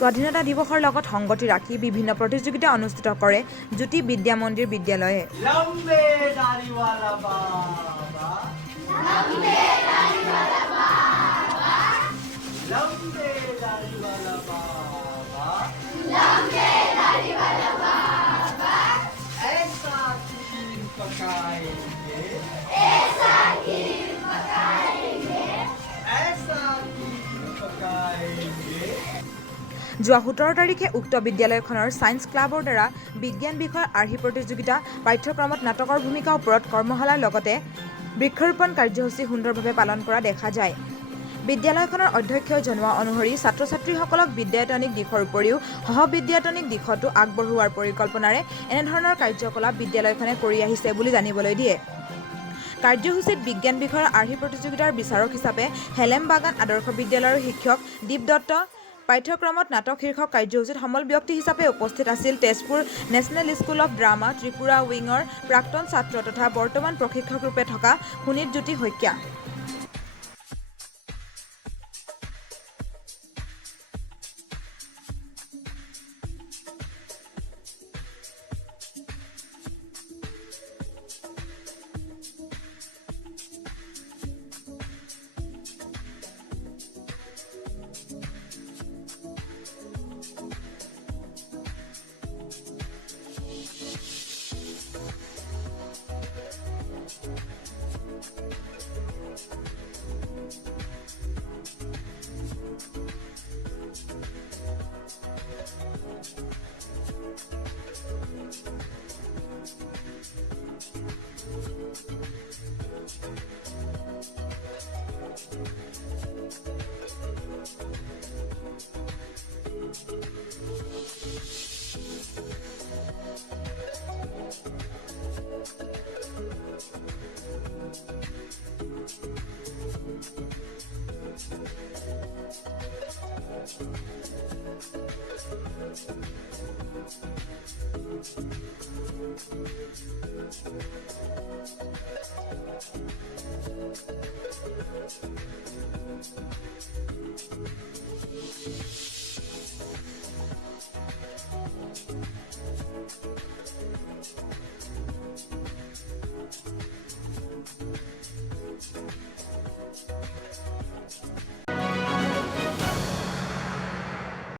স্বাধীনতা দিৱসৰ লগত সংগতি ৰাখি বিভিন্ন প্ৰতিযোগিতা অনুষ্ঠিত কৰে জ্যোতি বিদ্যা মন্দিৰ বিদ্যালয়ে। लंबे दाढ़ी वाला बाबा लंबे दाढ़ी वाला बाबा लंबे दाढ़ी वाला बाबा लंबे दाढ़ी वाला बाबा ऐसा खीर पकाएंगे ऐसा खीर पकाएंगे ऐसा खीर पकाएंगे। যোৱা 17 তাৰিখে উক্ত বিদ্যালয়খনৰ ছায়েন্স ক্লাবৰ দ্বাৰা বিজ্ঞান বিষয়ৰ আৰ্হি প্ৰতিযোগিতা পাঠ্যক্ৰমত নাটকৰ ভূমিকাৰ ওপৰত কৰ্মশালাৰ লগতে বৃক্ষৰোপণ কাৰ্যসূচী সুন্দৰভাৱে পালন কৰা দেখা যায়। বিদ্যালয়খনৰ অধ্যক্ষই জনোৱা অনুসৰি ছাত্ৰ-ছাত্ৰীসকলক বিদ্যায়তনিক দিশৰ উপৰিও সহবিদ্যায়তনিক দিশতো আগবঢ়োৱাৰ পৰিকল্পনাৰে এনেধৰণৰ কাৰ্যকলাপ বিদ্যালয়খনে কৰি আহিছে বুলি জানিবলৈ দিয়ে। কাৰ্যসূচীত বিজ্ঞান বিষয়ৰ আৰ্হি প্ৰতিযোগিতাৰ বিচাৰক হিচাপে হেলেম বাগান আদৰ্শ বিদ্যালয়ৰ শিক্ষক দীপ দত্ত, পাঠ্যক্ৰমত নাটক শীৰ্ষক কাৰ্যসূচীত সমল ব্যক্তি হিচাপে উপস্থিত আছিল Tezpur national school of drama Tripura উইঙৰ প্ৰাক্তন ছাত্ৰ তথা বৰ্তমান প্ৰশিক্ষক ৰূপে থকা সুনীত জ্যোতি শইকীয়া।